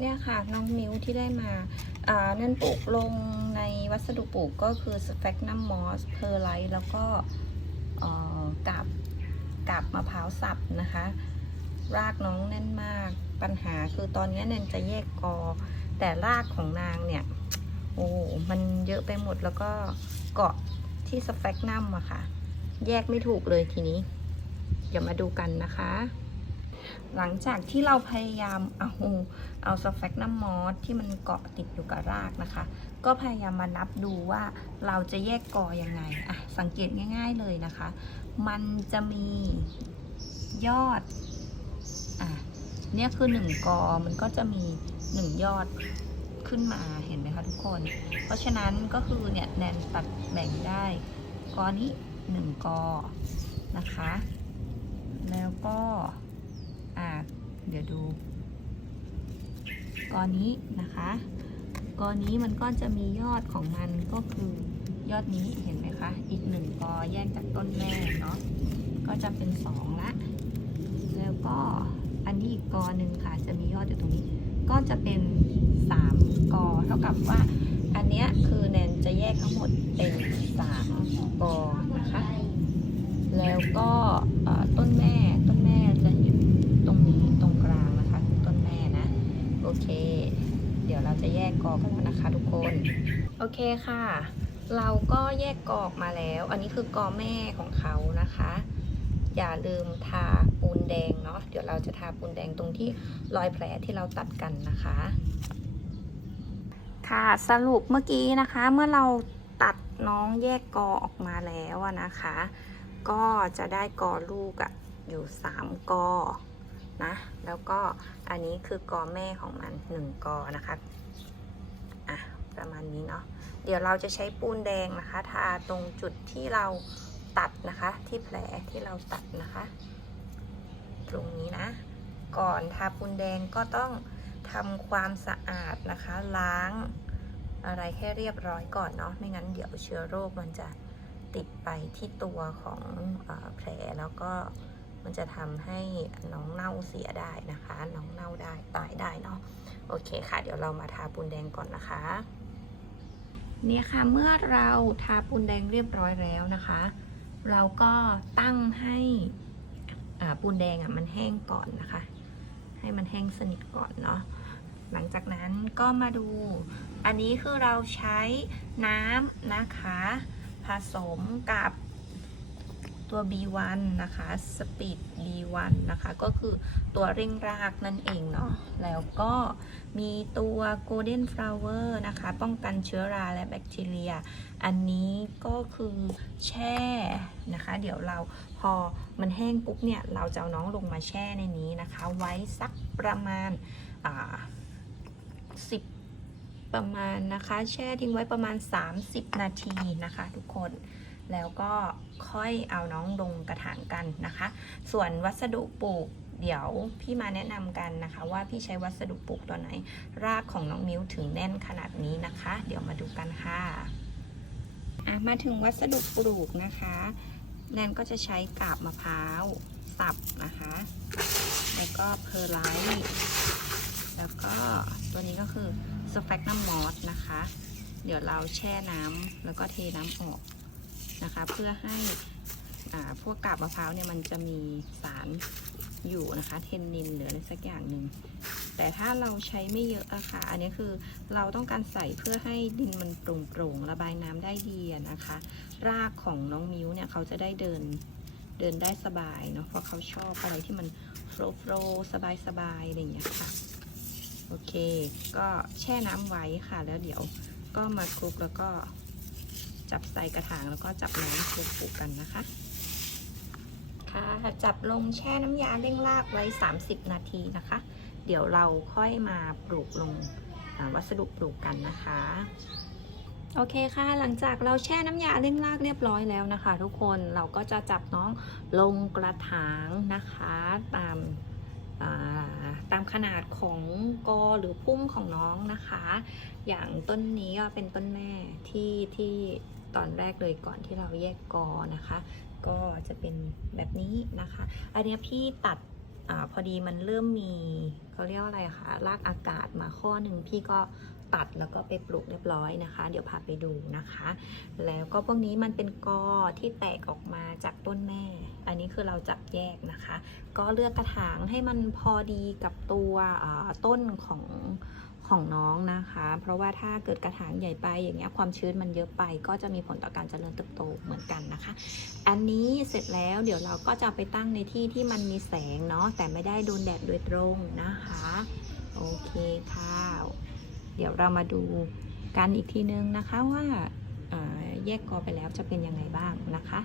เนี่ยค่ะน้องมิวที่ได้มาอ่านั่นปลูกลงในวัสดุปลูกก็คือสเปกนัมมอสเพอร์ไลท์แล้วก็กับกับมะพร้าวสับนะคะ รากน้องแน่นมากปัญหาคือตอนนี้แนนจะแยกกอ แต่รากของนางเนี่ย โอ้มันเยอะไปหมดแล้วก็เกาะที่สเปกนัมอะค่ะ แยกไม่ถูกเลยทีนี้ เดี๋ยวมาดูกันนะคะ หลังจากที่เราพยายามเอาเอาสเฟกนัมมอสที่มันเกาะติดอยู่กับรากนะคะ ก็พยายามมานับดูว่าเราจะแยกกอยังไงอะสังเกตง่าย ๆเลยนะคะ มันจะมียอดอะเนี่ยคือหนึ่งกอมันก็จะมีหนึ่งยอดขึ้นมาเห็นไหมคะทุกคน เพราะฉะนั้นก็คือเนี่ยแนนตัดแบ่งได้กอนี้หนึ่งกอนะคะ แล้วก็ อ่า เดี๋ยวดูก้อนนี้นะคะก้อนี้มันก็จะมียอดของมันก็คือยอดนี้เห็นไหมคะ อีกหนึ่งกอแยกจากต้นแม่เนาะก็จะเป็นสองละ แล้วก็อันนี้อีกกอหนึ่งค่ะ จะมียอดอยู่ตรงนี้ ก็จะเป็นสามกอเท่ากับว่า อันเนี้ยคือแนนจะแยกทั้งหมดเป็นสามกอนะคะ แล้วก็เอ่อต้นแม่ต้นแม่จะอยู่ตรงนี้ตรงกลางนะคะคือต้นแม่นะ โอ เค เดี๋ยวเราจะแยกกอกันแล้วนะคะทุกคน โอเคค่ะ เราก็แยกกอกมาแล้ว อันนี้คือกอแม่ของเขานะคะ อย่าลืมทาปูนแดงเนาะ เดี๋ยวเราจะทาปูนแดงตรงที่รอยแผลที่เราตัดกันนะคะ ค่ะ สรุปเมื่อกี้นะคะ เมื่อเราตัดน้องแยกกอออกมาแล้วนะคะ ก็จะได้กอลูกอะอยู่ 3กอ นะ แล้วก็อันนี้คือกอแม่ของมัน1กอนะคะอะประมาณนี้เนาะเดี๋ยวเราจะใช้ปูนแดงนะคะ ทาตรงจุดที่เราตัดนะคะ ที่แผลที่เราตัดนะคะ ตรงนี้นะ ก่อนทาปูนแดงก็ต้องทำความสะอาดนะคะ ล้างอะไรให้เรียบร้อยก่อนเนาะไม่งั้นเดี๋ยวเชื้อโรคมันจะติดไปที่ตัวของอแผลแล้วก็ มันจะทำให้น้องเน่าเสียได้นะคะ น้องเน่าได้ตายได้เนาะโอเคค่ะ เดี๋ยวเรามาทาปูนแดงก่อนนะคะ เนี่ยค่ะเมื่อเราทาปูนแดงเรียบร้อยแล้วนะคะ เราก็ตั้งให้ปูนแดงอะมันแห้งก่อนนะคะ ให้มันแห้งสนิทก่อนเนาะหลังจากนั้นก็มาดู อันนี้คือเราใช้น้ำนะคะ ผสมกับ ตัว B1 นะคะ Speed B1 นะคะ ก็คือตัวเร่งรากนั่นเองเนาะ แล้วก็มีตัว Golden Flower นะคะ ป้องกันเชื้อราและแบคทีเรีย อันนี้ก็คือแช่นะคะ เดี๋ยวเราพอมันแห้งปุ๊บเนี่ย เราจะเอาน้องลงมาแช่ในนี้นะคะ ไว้สักประมาณอ่าสิบประมาณนะคะ แช่ทิ้งไว้ประมาณ 30 นาทีนะคะ ทุกคน แล้วก็ค่อยเอาน้องลงกระถางกันนะคะ ส่วนวัสดุปลูกเดี๋ยวพี่มาแนะนำกันนะคะ ว่าพี่ใช้วัสดุปลูกตัวไหน รากของน้องมิ้วถึงแน่นขนาดนี้นะคะ เดี๋ยวมาดูกันค่ะะมาถึงวัสดุปลูกนะคะแนนก็จะใช้กาบมะพร้าวสับนะคะ แล้วก็เพอร์ไลท์แล้วก็ตัวนี้ก็คือสแฟกนัมมอสนะคะ เดี๋ยวเราแช่น้ำแล้วก็เทน้ำออก นะคะ เพื่อให้พวกกาบมะพร้าวเนี่ยมันจะมีสารอยู่นะคะ เทนนินหรืออะไรสักอย่างหนึ่งแต่ถ้าเราใช้ไม่เยอะอะค่ะ อันนี้คือเราต้องการใส่เพื่อให้ดินมันโปร่งๆระบายน้ำได้ดีนะคะ รากของน้องมิ้วเนี่ยเขาจะได้เดินเดินได้สบายเนาะเพราะเขาชอบอะไรที่มันโฟล์โฟล์สบายๆอะไรอย่างเงี้ยค่ะ โอเค ก็แช่น้ำไว้ค่ะ แล้วเดี๋ยวก็มาคลุกแล้วก็ จับใส่กระถางแล้วก็จับน้ำคลุกๆกันนะคะ ค่ะจับลงแช่น้ำยาเร่งรากไว้ 30 นาทีนะคะ เดี๋ยวเราค่อยมาปลูกลงวัสดุปลูกกันนะคะ โอเคค่ะ หลังจากเราแช่น้ำยาเร่งรากเรียบร้อยแล้วนะคะ ทุกคนเราก็จะจับน้องลงกระถางนะคะตามาตามขนาดของกอหรือพุ่มของน้องนะคะ อย่างต้นนี้ก็เป็นต้นแม่ที่ที่ ตอนแรกเลยก่อนที่เราแยกกอนะคะ ก็จะเป็นแบบนี้นะคะ อันนี้พี่ตัดอาพอดีมันเริ่มมีเขาเรียกว่าอะไรคะรากอากาศมาข้อหนึ่งพี่ก็ตัดแล้วก็ไปปลูกเรียบร้อยนะคะ เดี๋ยวพาไปดูนะคะ แล้วก็พวกนี้มันเป็นกอที่แตกออกมาจากต้นแม่ อันนี้คือเราจับแยกนะคะ ก็เลือกกระถางให้มันพอดีกับตัวอ่าต้นของ ของน้องนะคะ เพราะว่าถ้าเกิดกระถางใหญ่ไปอย่างเงี้ยความชื้นมันเยอะไปก็จะมีผลต่อการเจริญเติบโตเหมือนกันนะคะ อันนี้เสร็จแล้วเดี๋ยวเราก็จะไปตั้งในที่ที่มันมีแสงเนาะแต่ไม่ได้โดนแดดโดยตรงนะคะโอเคค่ะ เดี๋ยวเรามาดูกันอีกทีนึงนะคะว่าแยกกอไปแล้วจะเป็นยังไงบ้างนะคะ